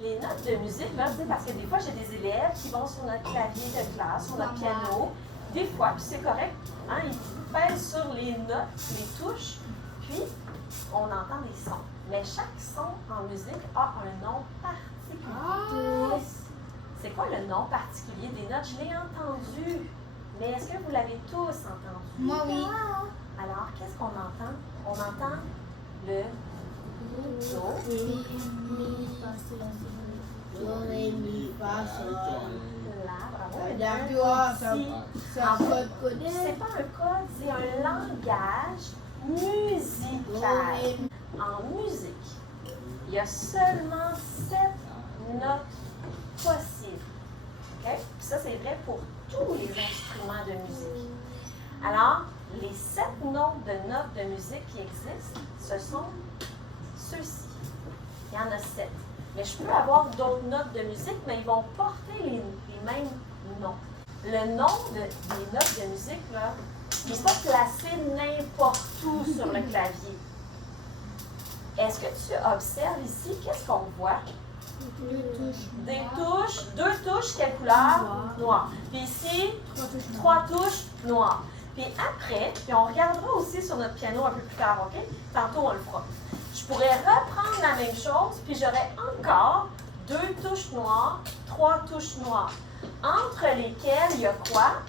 les notes de musique, là, parce que des fois, j'ai des élèves qui vont sur notre clavier de classe, sur notre piano, des fois, puis c'est correct, hein, ils pèsent sur les notes, les touches, puis on entend des sons. Mais chaque son en musique a un nom particulier. C'est quoi le nom particulier des notes? Je l'ai entendu, mais est-ce que vous l'avez tous entendu? Moi, oui. Alors, qu'est-ce qu'on entend? On entend le Do. Ré, mi, fa, sol. La, bravo. C'est un code codé. C'est pas un code, c'est un langage musical. En musique, il y a seulement 7 notes possibles. Okay? Puis ça, c'est vrai pour tous les instruments de musique. Alors, les 7 notes de musique qui existent, ce sont ceux-ci. Il y en a 7. Mais je peux avoir d'autres notes de musique, mais ils vont porter les mêmes noms. Le nom des notes de musique, là, il n'est pas placé n'importe où sur le clavier. Est-ce que tu observes ici, qu'est-ce qu'on voit? Des touches, 2 touches, quelle couleur? Noire. Puis ici, 3 touches, noires. Puis après, puis on regardera aussi sur notre piano un peu plus tard, OK? Tantôt, on le fera. Je pourrais reprendre la même chose, puis j'aurais encore 2 touches noires, 3 touches noires, entre lesquelles il y a quoi?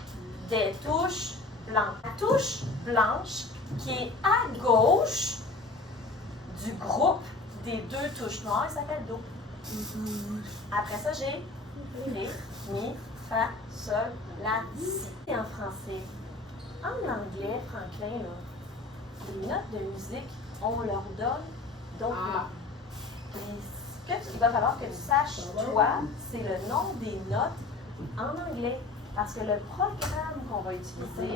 Des touches blanches. La touche blanche qui est à gauche du groupe des 2 touches noires, elle s'appelle Do. Après ça, j'ai Ré, Mi, Fa, Sol, La, Si. Et en français, en anglais, Franklin, là, les notes de musique, on leur donne d'autres noms. Et ce qu'il va falloir que tu saches, toi, c'est le nom des notes en anglais. Parce que le programme qu'on va utiliser,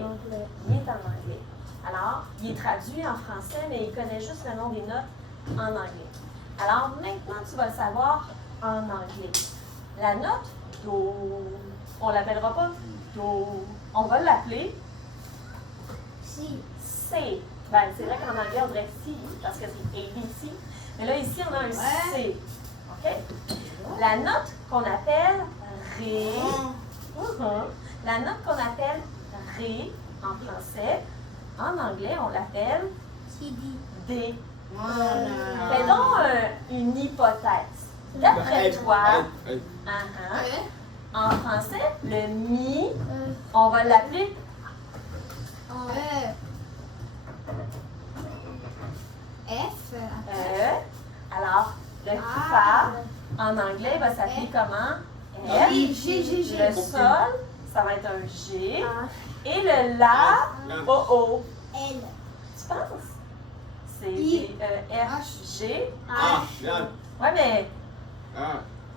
il est en anglais. Alors, il est traduit en français, mais il connaît juste le nom des notes en anglais. Alors, maintenant, tu vas le savoir en anglais. La note Do, on ne l'appellera pas Do, on va l'appeler Si. C. Ben, c'est vrai qu'en anglais, on dirait C, parce que c'est ABC. Mais là, ici, on a un C. OK? La note qu'on appelle Ré, la note qu'on appelle Ré en français, en anglais, on l'appelle D. Fais donc une hypothèse. D'après toi, en français, le Mi, on va l'appeler F. Alors, le Fa, en anglais, va s'appeler comment? F. G. Le Sol, ça va être un G. Et le La, O. L. Tu penses? C'est I. F, G. H. Ouais, mais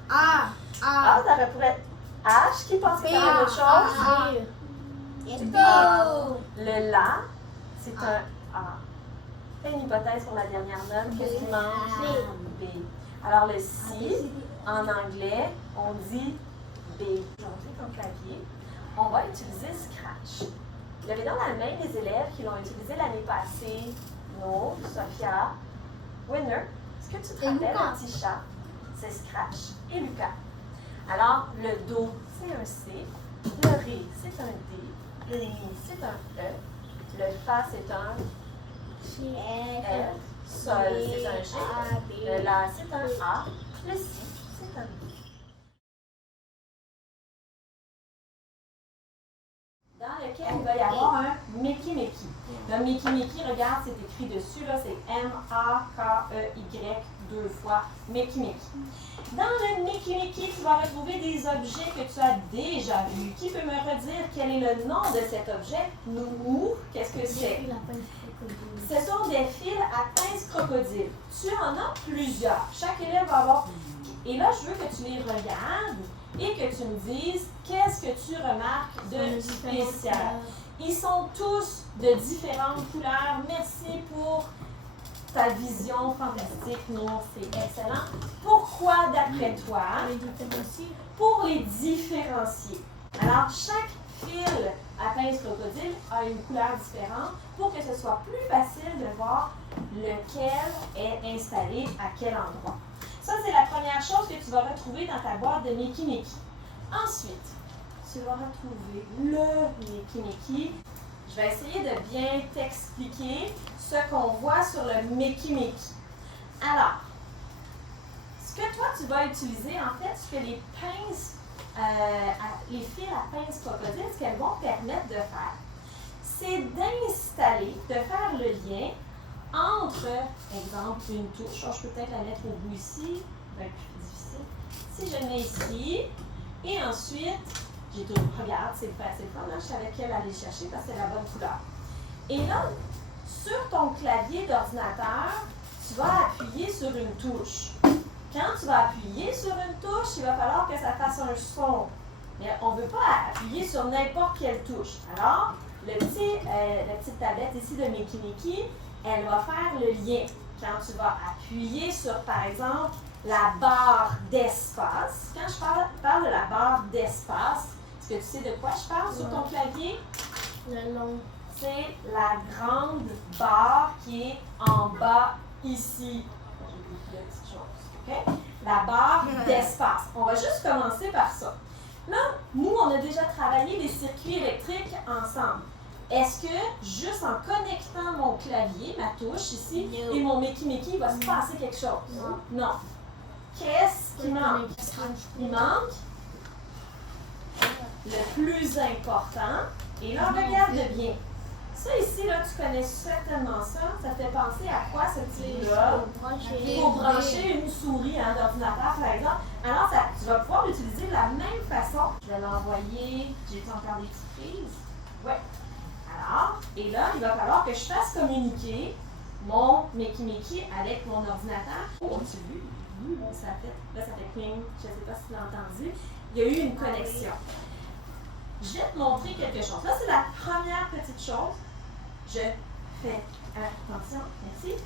A. ça aurait pu être H qui pense que c'est autre chose. Let's go. Le La, c'est un A. Fais une hypothèse pour la dernière note. Qu'est-ce qui manque? B. Alors, le Si, en anglais, on dit B. Aujourd'hui, comme clavier, on va utiliser Scratch. Vous avez dans la main des élèves qui l'ont utilisé l'année passée. No, Sophia, Winner. Est-ce que tu te rappelles un petit chat? C'est Scratch. Et Lucas. Alors, le Do, c'est un C. Le Ré, c'est un D. Le Mi, c'est un E. Le Fa, c'est un F. Sol, c'est un G. Le La, c'est un A. Le Si, c'est un B. Dans lequel il va y avoir un Mickey Mickey. Le Mickey Mickey, regarde, c'est écrit dessus, là, c'est M-A-K-E-Y, 2 fois Mickey Mickey. Dans le Mickey Mickey, tu vas retrouver des objets que tu as déjà vus. Qui peut me redire quel est le nom de cet objet? Noumou, qu'est-ce que c'est? Ce sont des fils à pince crocodile. Tu en as plusieurs. Chaque élève va avoir... Et là, je veux que tu les regardes et que tu me dises qu'est-ce que tu remarques de spécial. Ils sont tous de différentes couleurs. Merci pour ta vision fantastique, Nour, c'est excellent. Pourquoi, d'après toi? Pour les différencier. Alors, chaque fil à pince crocodile a une couleur différente pour que ce soit plus facile de voir lequel est installé à quel endroit. Ça, c'est la première chose que tu vas retrouver dans ta boîte de Mickey Mickey. Ensuite, tu vas retrouver le Mickey Mickey. Je vais essayer de bien t'expliquer ce qu'on voit sur le Mickey Mickey. Alors, ce que toi, tu vas utiliser, en fait, ce que les pinces, les fils à pince crocodile, ce qu'elles vont permettre de faire, c'est d'installer, de faire le lien entre, exemple, une touche. Je peux peut-être la mettre au bout ici, ça va être plus difficile. Si je mets ici, et ensuite, j'ai tout, regarde, c'est facile. Je savais qu'elle allait chercher parce que c'est la bonne couleur. Et là, sur ton clavier d'ordinateur, tu vas appuyer sur une touche. Quand tu vas appuyer sur une touche, il va falloir que ça fasse un son. Mais on ne veut pas appuyer sur n'importe quelle touche. Alors, la petite tablette ici de Mickey Mickey, elle va faire le lien. Quand tu vas appuyer sur, par exemple, la barre d'espace. Quand je parle de la barre d'espace, est-ce que tu sais de quoi je parle sur ton clavier? Le long. C'est la grande barre qui est en bas ici. J'ai beaucoup de petites choses. OK? La barre d'espace. On va juste commencer par ça. Là, nous, on a déjà travaillé les circuits électriques ensemble. Est-ce que, juste en connectant mon clavier, ma touche ici, et mon Mickey Mickey, il va se passer quelque chose? Non. Qu'est-ce qui manque? Il manque le plus important. Et là, regarde bien. Ça ici, là, tu connais certainement ça. Ça te fait penser à quoi, ce petit-là? Pour brancher une souris d'ordinateur, par exemple. Alors, tu vas pouvoir l'utiliser de la même façon. Je vais l'envoyer. J'ai encore des petites prises? Oui. Alors, et là, il va falloir que je fasse communiquer mon Mickey Mickey avec mon ordinateur. Oh, tu as vu? Ça fait cling. Je ne sais pas si tu l'as entendu. Il y a eu une connexion. Je vais te montrer quelque chose. Là, c'est la première petite chose. Je fais attention, merci.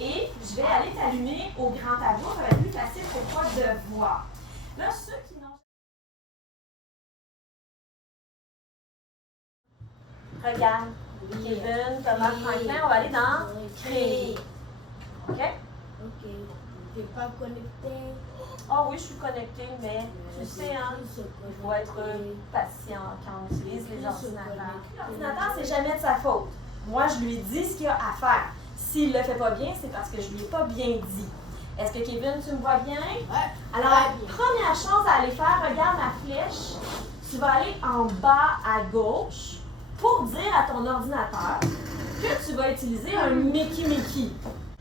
Et je vais aller t'allumer au grand tableau. Ça va être plus facile pour toi de voir. Là, ceux qui n'ont... Regarde, Kevin, Thomas, Franklin, on va aller dans Créer. OK? OK. Tu n'es pas connecté? Ah oui, je suis connectée, mais tu sais, il faut être patient quand on utilise les ordinateurs. L'ordinateur, c'est jamais de sa faute. Moi, je lui dis ce qu'il a à faire. S'il ne le fait pas bien, c'est parce que je ne lui ai pas bien dit. Est-ce que Kevin, tu me vois bien? Oui. Alors, première chose à aller faire, regarde ma flèche. Tu vas aller en bas à gauche pour dire à ton ordinateur que tu vas utiliser un Mickey Mickey.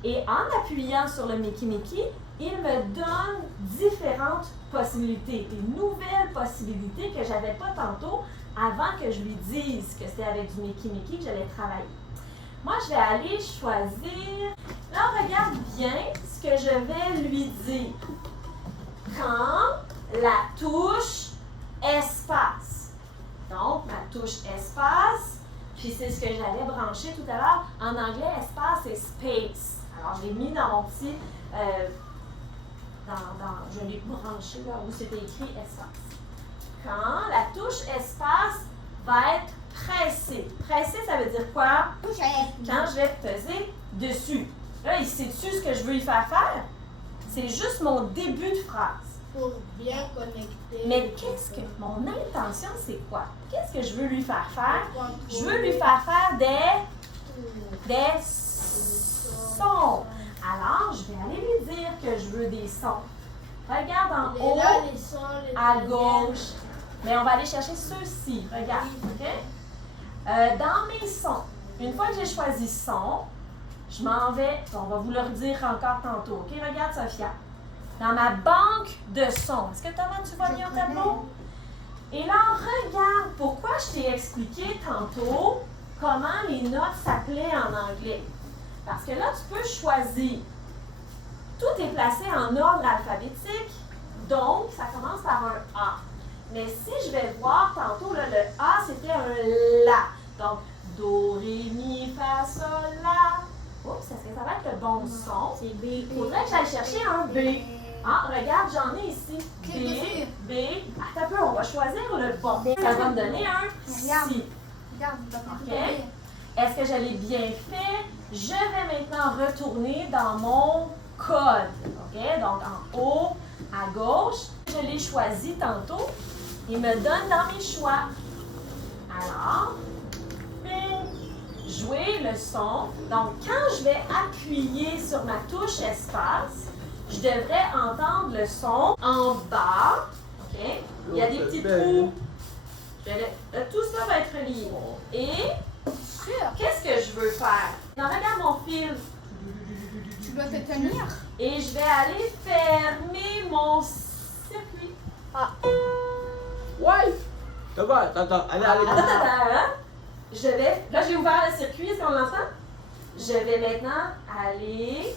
Et en appuyant sur le Mickey Mickey, il me donne différentes possibilités, des nouvelles possibilités que je n'avais pas tantôt avant que je lui dise que c'était avec du Mickey Mickey que j'allais travailler. Moi, je vais aller choisir. Là, regarde bien ce que je vais lui dire. Quand la touche espace. Donc, ma touche espace, puis c'est ce que j'avais branché tout à l'heure. En anglais, espace, c'est space. Alors, je l'ai mis dans mon petit... je l'ai branché là où c'était écrit espace. Quand la touche espace va être pressée. Pressée, ça veut dire quoi? Quand je vais peser dessus. Là, il sait-tu ce que je veux lui faire faire? C'est juste mon début de phrase. Pour bien connecter. Mais mon intention, c'est quoi? Qu'est-ce que je veux lui faire faire? Je veux lui faire faire des sons. Alors, je vais aller lui dire que je veux des sons. Regarde en haut, à gauche. Mais on va aller chercher ceux-ci. Regarde, OK? Dans mes sons, une fois que j'ai choisi son, je m'en vais, on va vous le redire encore tantôt. OK? Regarde, Sophia. Dans ma banque de sons. Est-ce que Thomas, tu vois bien au tableau? Et là, regarde pourquoi je t'ai expliqué tantôt comment les notes s'appelaient en anglais. Parce que là, tu peux choisir. Tout est placé en ordre alphabétique, donc ça commence par un A. Mais si je vais voir tantôt, là, le A, c'était un La. Donc, Do, Ré, Mi, Fa, Sol, La. Oups, est-ce que ça va être le bon son? C'est B. Il faudrait que j'aille chercher un B. Ah, regarde, j'en ai ici. B. Attends un peu, on va choisir le bon. Ça va me donner un Si. OK? Est-ce que je l'ai bien fait? Je vais maintenant retourner dans mon code. OK? Donc, en haut, à gauche, je l'ai choisi tantôt. Il me donne dans mes choix. Alors, jouer le son. Donc, quand je vais appuyer sur ma touche espace, je devrais entendre le son en bas. OK? Il y a des petits trous. Tout ça va être relié. Et qu'est-ce que je veux faire? Donc, regarde mon fil. Tu dois te tenir. Et je vais aller fermer mon circuit. Ouais! Attends, allez. Attends. Là, j'ai ouvert le circuit, est-ce qu'on l'entend? Je vais maintenant aller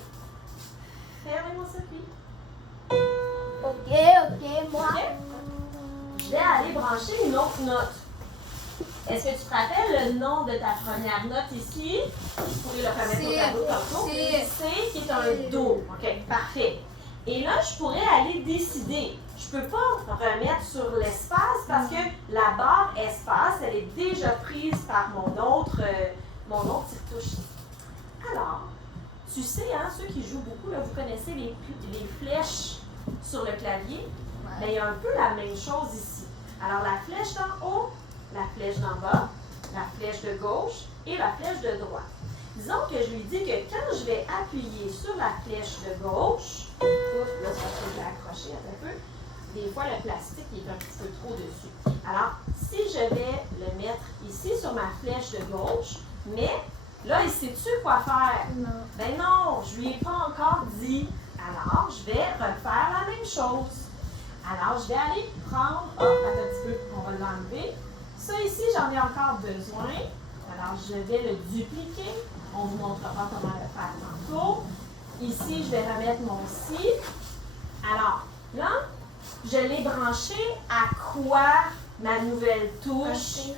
fermer mon circuit. Ok, moi. OK? Je vais aller brancher une autre note. Est-ce que tu te rappelles le nom de ta première note ici? Je pourrais le remettre au tableau tantôt. C qui est un Do. OK, parfait. Et là, je pourrais aller décider. Je ne peux pas remettre sur l'espace parce que la barre espace, elle est déjà prise par mon autre petite touche. Alors, tu sais, hein, ceux qui jouent beaucoup, là, vous connaissez les flèches sur le clavier. Mais il y a un peu la même chose ici. Alors, la flèche d'en haut, la flèche d'en bas, la flèche de gauche et la flèche de droite. Disons que je lui dis que quand je vais appuyer sur la flèche de gauche, ouf, là, c'est parce que je l'ai accroché un peu. Des fois, le plastique il est un petit peu trop dessus. Alors, si je vais le mettre ici sur ma flèche de gauche, mais là, il sait-tu quoi faire? Non. Ben non, je lui ai pas encore dit. Alors, je vais refaire la même chose. Alors, je vais aller prendre, attends un petit peu, on va l'enlever. Ça ici, j'en ai encore besoin. Alors, je vais le dupliquer. On vous montrera comment le faire tantôt. Ici, je vais remettre mon si. Alors, là, je l'ai branché à quoi ma nouvelle touche?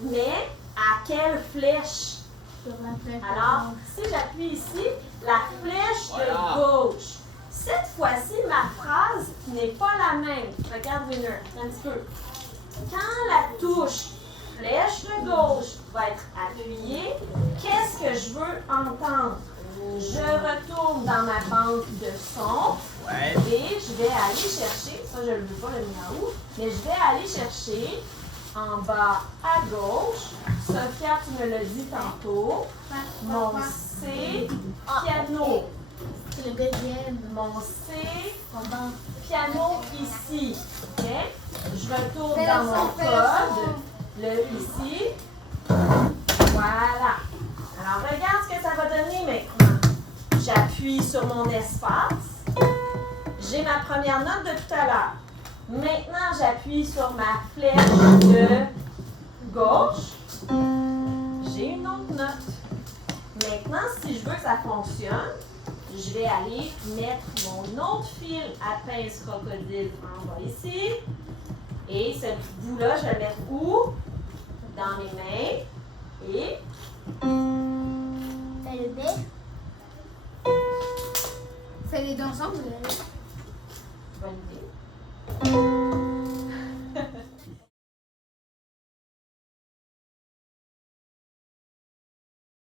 Mais à quelle flèche? Sur la flèche. Alors, si j'appuie ici, la flèche de gauche. Cette fois-ci, ma phrase n'est pas la même. Regarde, Winner, un petit peu. Quand la touche flèche de gauche va être appuyée, qu'est-ce que je veux entendre? Je retourne dans ma banque de son et je vais aller chercher, ça je ne le veux pas le miaou, mais je vais aller chercher en bas à gauche, Sophia, tu me l'as dit tantôt, mon C, piano. C'est le deuxième. Mon C, En bas. piano ici. OK? Je retourne dans mon code, le ici. Voilà. Alors, regarde ce que ça va donner maintenant. J'appuie sur mon espace. J'ai ma première note de tout à l'heure. Maintenant, j'appuie sur ma flèche de gauche. J'ai une autre note. Maintenant, si je veux que ça fonctionne, je vais aller mettre mon autre fil à pince crocodile en bas ici. Et ce bout-là, je vais le mettre où? Dans mes mains. Et T'as le B? Fais les deux ensemble. bonne idée.